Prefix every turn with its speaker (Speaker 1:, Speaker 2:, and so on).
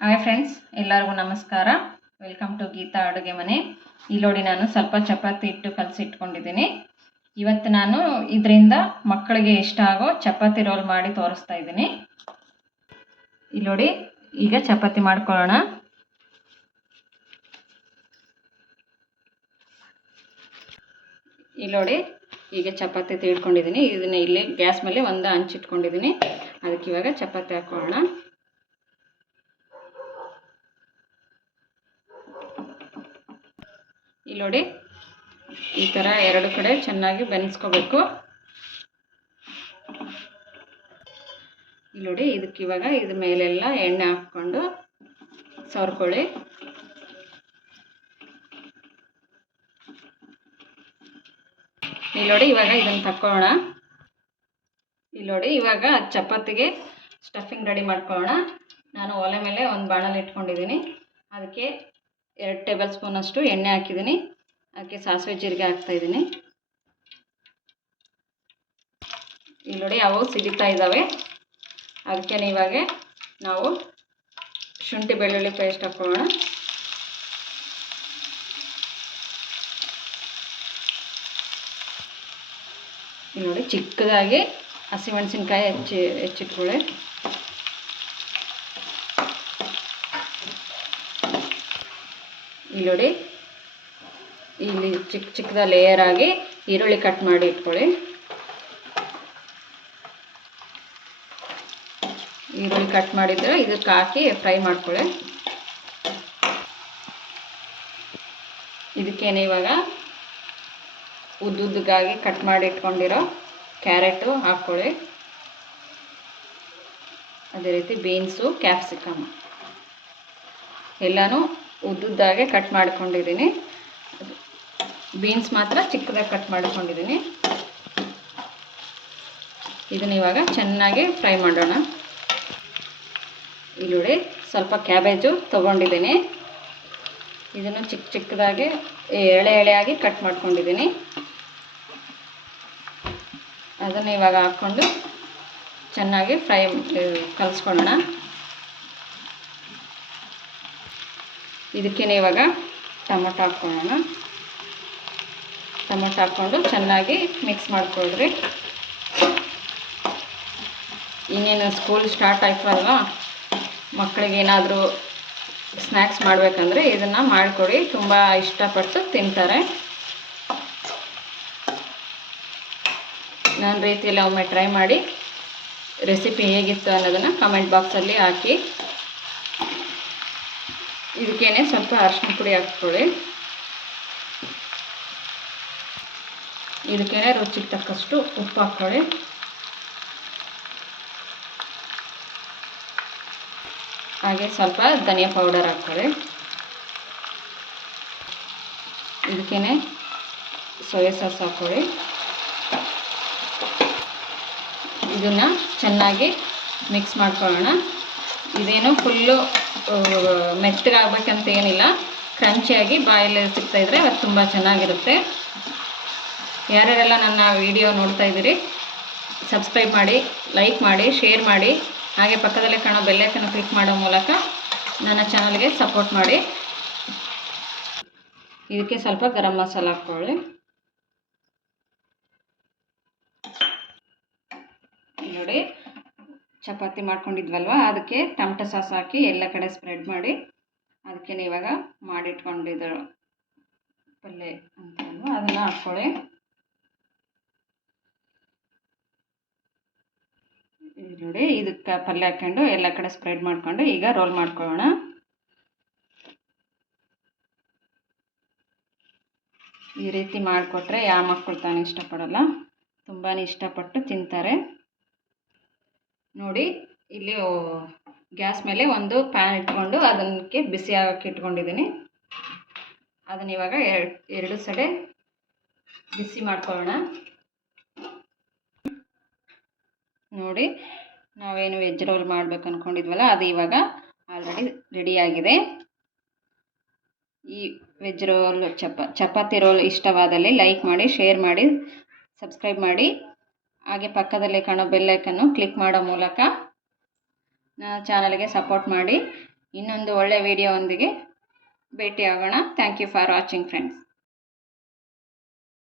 Speaker 1: Hi friends, ಎಲ್ಲರಿಗೂ ನಮಸ್ಕಾರ. Welcome to Geetha ಅಡುಗೆ ಮನೆ. ಇಲ್ಲಿ ನೋಡಿ ನಾನು ಸ್ವಲ್ಪ ಚಪಾತಿ ಹಿಟ್ಟು ಕಲಸಿಟ್ಕೊಂಡಿದ್ದೀನಿ. ಇವತ್ತು ನಾನು ಇದರಿಂದ ಮಕ್ಕಳಿಗೆ ಇಷ್ಟ ಆಗೋ ಚಪಾತಿ ರೋಲ್ ಮಾಡಿ ತೋರಿಸ್ತಾ ಇದ್ದೀನಿ. ಇಲ್ಲಿ ನೋಡಿ ಈಗ ಚಪಾತಿ ಮಾಡ್ಕೊಳ್ಳೋಣ. ಇಲ್ಲಿ ನೋಡಿ ಈಗ ಚಪಾತಿ ತಿಳ್ಕೊಂಡಿದ್ದೀನಿ. ಇದನ್ನ ಇಲ್ಲಿ ಗ್ಯಾಸ್ ಮೇಲೆ ಒಂದು ಹಂಚಿಟ್ಕೊಂಡಿದ್ದೀನಿ ಅದಕ್ಕೆ ಇವಾಗ ಚಪಾತಿ ಹಾಕೊಳ್ಳೋಣ. ಇಲ್ಲಿ ನೋಡಿ ಈ ಥರ ಎರಡು ಕಡೆ ಚೆನ್ನಾಗಿ ಬೆನ್ಸ್ಕೋಬೇಕು. ಇಲ್ಲಿ ನೋಡಿ ಇದಕ್ಕೆ ಇವಾಗ ಇದ್ರ ಮೇಲೆಲ್ಲ ಎಣ್ಣೆ ಹಾಕ್ಕೊಂಡು ಸವರ್ಕೊಳ್ಳಿ. ಇಲ್ಲಿ ನೋಡಿ ಇವಾಗ ಇದನ್ನು ತಕ್ಕೋಣ. ಇಲ್ಲಿ ನೋಡಿ ಇವಾಗ ಚಪಾತಿಗೆ ಸ್ಟಫಿಂಗ್ ರೆಡಿ ಮಾಡ್ಕೊಳ್ಳೋಣ. ನಾನು ಒಲೆ ಮೇಲೆ ಒಂದು ಬಾಣಲಿ ಇಟ್ಕೊಂಡಿದ್ದೀನಿ. ಅದಕ್ಕೆ ಎರಡು ಟೇಬಲ್ ಸ್ಪೂನಷ್ಟು ಎಣ್ಣೆ ಹಾಕಿದ್ದೀನಿ. ಅದಕ್ಕೆ ಸಾಸಿವೆ ಜೀರಿಗೆ ಹಾಕ್ತಾಯಿದ್ದೀನಿ ಇಲ್ಲಿ ನೋಡಿ ಅವು ಸಿಗುತ್ತಾ ಇದ್ದಾವೆ. ಅದಕ್ಕೆ ಇವಾಗ ನಾವು ಶುಂಠಿ ಬೆಳ್ಳುಳ್ಳಿ ಪೇಸ್ಟ್ ಹಾಕ್ಕೊಳ್ಳೋಣ. ಇಲ್ಲಿ ನೋಡಿ ಚಿಕ್ಕದಾಗಿ ಹಸಿಮೆಣಸಿನ್ಕಾಯಿ ಹೆಚ್ಚಿ ಹೆಚ್ಚಿಟ್ಕೊಳ್ಳಿ. ಇಲ್ಲಿ ನೋಡಿ. ಇಲ್ಲಿ ಚಿಕ್ಕ ಚಿಕ್ಕದ ಲೇಯರ್ ಆಗಿ ಈರುಳ್ಳಿ ಕಟ್ ಮಾಡಿ ಇಟ್ಕೊಳ್ಳಿ. ಈರುಳ್ಳಿ ಕಟ್ ಮಾಡಿದ್ರೆ ಇದಕ್ಕೆ ಹಾಕಿ ಫ್ರೈ ಮಾಡ್ಕೊಳ್ಳಿ. ಇದಕ್ಕೇನೆ ಇವಾಗ? ಉದ್ದುದ್ದಗಾಗಿ ಕಟ್ ಮಾಡಿ ಇಟ್ಕೊಂಡಿರೋ ಕ್ಯಾರೆಟು ಹಾಕ್ಕೊಳ್ಳಿ. ಅದೇ ರೀತಿ ಬೀನ್ಸು ಕ್ಯಾಪ್ಸಿಕಮ್ ಎಲ್ಲನೂ ಉದ್ದುದ್ದಾಗೆ ಕಟ್ ಮಾಡ್ಕೊಂಡಿದ್ದೀನಿ. ಬೀನ್ಸ್ ಮಾತ್ರ ಚಿಕ್ಕದಾಗಿ ಕಟ್ ಮಾಡ್ಕೊಂಡಿದ್ದೀನಿ. ಇದನ್ನ ಇವಾಗ ಚೆನ್ನಾಗಿ ಫ್ರೈ ಮಾಡೋಣ. ಇಲ್ಲಿ ನೋಡಿ ಸ್ವಲ್ಪ ಕ್ಯಾಬೇಜು ತೊಗೊಂಡಿದ್ದೀನಿ. ಇದನ್ನು ಚಿಕ್ಕ ಚಿಕ್ಕದಾಗಿ ಎಳೆ ಎಳೆಯಾಗಿ ಕಟ್ ಮಾಡ್ಕೊಂಡಿದ್ದೀನಿ. ಅದನ್ನು ಇವಾಗ ಹಾಕ್ಕೊಂಡು ಚೆನ್ನಾಗಿ ಫ್ರೈ, ಕಲಿಸ್ಕೊಳ್ಳೋಣ. ಇದಕ್ಕೇನೆ ಇವಾಗ ಟೊಮೊಟೊ ಹಾಕ್ಕೊಳ್ಳೋಣ. ಟೊಮೊಟೊ ಹಾಕ್ಕೊಂಡು ಚೆನ್ನಾಗಿ ಮಿಕ್ಸ್ ಮಾಡ್ಕೊಳ್ರಿ. ಇನ್ನೇನು ಸ್ಕೂಲ್ ಸ್ಟಾರ್ಟ್ ಆಯ್ತಲ್ವಾ? ಮಕ್ಕಳಿಗೆ ಏನಾದರೂ ಸ್ನ್ಯಾಕ್ಸ್ ಮಾಡಬೇಕಂದ್ರೆ ಇದನ್ನು ಮಾಡಿಕೊಡಿ. ತುಂಬ ಇಷ್ಟಪಟ್ಟು ತಿಂತಾರೆ. ನನ್ನ ರೀತಿಯಲ್ಲಿ ಒಮ್ಮೆ ಟ್ರೈ ಮಾಡಿ. ರೆಸಿಪಿ ಹೇಗಿತ್ತು ಅನ್ನೋದನ್ನು ಕಮೆಂಟ್ ಬಾಕ್ಸಲ್ಲಿ ಹಾಕಿ. ಇದಕ್ಕೇನೆ ಸ್ವಲ್ಪ ಅರಶಿನ ಪುಡಿ ಹಾಕ್ಕೊಳ್ಳಿ. ಇದಕ್ಕೇನೆ ರುಚಿಗೆ ತಕ್ಕಷ್ಟು ಉಪ್ಪು ಹಾಕ್ಕೊಳ್ಳಿ. ಹಾಗೆ ಸ್ವಲ್ಪ ಧನಿಯಾ ಪೌಡರ್ ಹಾಕ್ಕೊಳ್ಳಿ. ಇದಕ್ಕೇನೆ ಸೋಯಾ ಸಾಸ್ ಹಾಕ್ಕೊಳ್ಳಿ. ಇದನ್ನು ಚೆನ್ನಾಗಿ ಮಿಕ್ಸ್ ಮಾಡ್ಕೊಳ್ಳೋಣ. ಇದೇನು ಫುಲ್ಲು ಮೆತ್ತಗಾಗಬೇಕಂತ ಏನಿಲ್ಲ. ಕ್ರಂಚಿಯಾಗಿ ಬಾಯಲ್ಲಿ ಸಿಗ್ತಾಯಿದ್ರೆ ಅದು ತುಂಬ ಚೆನ್ನಾಗಿರುತ್ತೆ. ಯಾರ್ಯಾರೆಲ್ಲ ನನ್ನ ವಿಡಿಯೋ ನೋಡ್ತಾ ಇದ್ದೀರಿ ಸಬ್ಸ್ಕ್ರೈಬ್ ಮಾಡಿ ಲೈಕ್ ಮಾಡಿ ಶೇರ್ ಮಾಡಿ. ಹಾಗೆ ಪಕ್ಕದಲ್ಲೇ ಕಾಣೋ ಬೆಲ್ಲೈಕನ್ನು ಕ್ಲಿಕ್ ಮಾಡೋ ಮೂಲಕ ನನ್ನ ಚಾನಲ್ಗೆ ಸಪೋರ್ಟ್ ಮಾಡಿ. ಇದಕ್ಕೆ ಸ್ವಲ್ಪ ಗರಂ ಮಸಾಲ ಹಾಕ್ಕೊಳ್ಳಿ ನೋಡಿ ಚಪಾತಿ ಮಾಡ್ಕೊಂಡಿದ್ವಲ್ವ? ಅದಕ್ಕೆ ಟಮಟ ಸಾಸ್ ಹಾಕಿ ಎಲ್ಲ ಕಡೆ ಸ್ಪ್ರೆಡ್ ಮಾಡಿ ಅದಕ್ಕೆ ಇವಾಗ ಮಾಡಿಟ್ಕೊಂಡಿದ್ದ ಪಲ್ಯ ಅಂತ ಅದನ್ನ ಅದನ್ನು ಹಾಕ್ಕೊಳ್ಳಿ. ನೋಡಿ, ಇದಕ್ಕೆ ಪಲ್ಯ ಹಾಕ್ಕೊಂಡು ಎಲ್ಲ ಕಡೆ ಸ್ಪ್ರೆಡ್ ಮಾಡ್ಕೊಂಡು ಈಗ ರೋಲ್ ಮಾಡ್ಕೊಳ್ಳೋಣ. ಈ ರೀತಿ ಮಾಡಿಕೊಟ್ರೆ ಯಾವ ಮಕ್ಕಳು ತಾನೇ ಇಷ್ಟಪಡಲ್ಲ. ತುಂಬಾ ಇಷ್ಟಪಟ್ಟು ತಿಂತಾರೆ. ನೋಡಿ ಇಲ್ಲಿ ಗ್ಯಾಸ್ ಮೇಲೆ ಒಂದು ಪ್ಯಾನ್ ಇಟ್ಕೊಂಡು ಅದಕ್ಕೆ ಬಿಸಿ ಆಗಕ್ಕೆ ಇಟ್ಕೊಂಡಿದ್ದೀನಿ. ಅದನ್ನ ಇವಾಗ ಎರಡು ಎರಡು ಸಡೆ ಬಿಸಿ ಮಾಡ್ಕೊಳ್ಳೋಣ. ನೋಡಿ, ನಾವೇನು ವೆಜ್ ರೋಲ್ ಮಾಡ್ಬೇಕು ಅಂದ್ಕೊಂಡಿದ್ವಲ್ಲ ಅದು ಇವಾಗ ಆಲ್ರೆಡಿ ರೆಡಿಯಾಗಿದೆ ಈ ವೆಜ್ ರೋಲ್, ಚಪ, ಚಪಾತಿ ರೋಲ್ ಇಷ್ಟವಾದಲ್ಲಿ ಲೈಕ್ ಮಾಡಿ, ಶೇರ್ ಮಾಡಿ, ಸಬ್ಸ್ಕ್ರೈಬ್ ಮಾಡಿ. ಹಾಗೆ ಪಕ್ಕದಲ್ಲಿ ಕಾಣೋ ಬೆಲ್ಲೈಕನ್ನು ಕ್ಲಿಕ್ ಮಾಡೋ ಮೂಲಕ ಚಾನಲ್ಗೆ ಸಪೋರ್ಟ್ ಮಾಡಿ. ಇನ್ನೊಂದು ಒಳ್ಳೆ ವಿಡಿಯೋವೊಂದಿಗೆ ಭೇಟಿಯಾಗೋಣ. Thank you for watching friends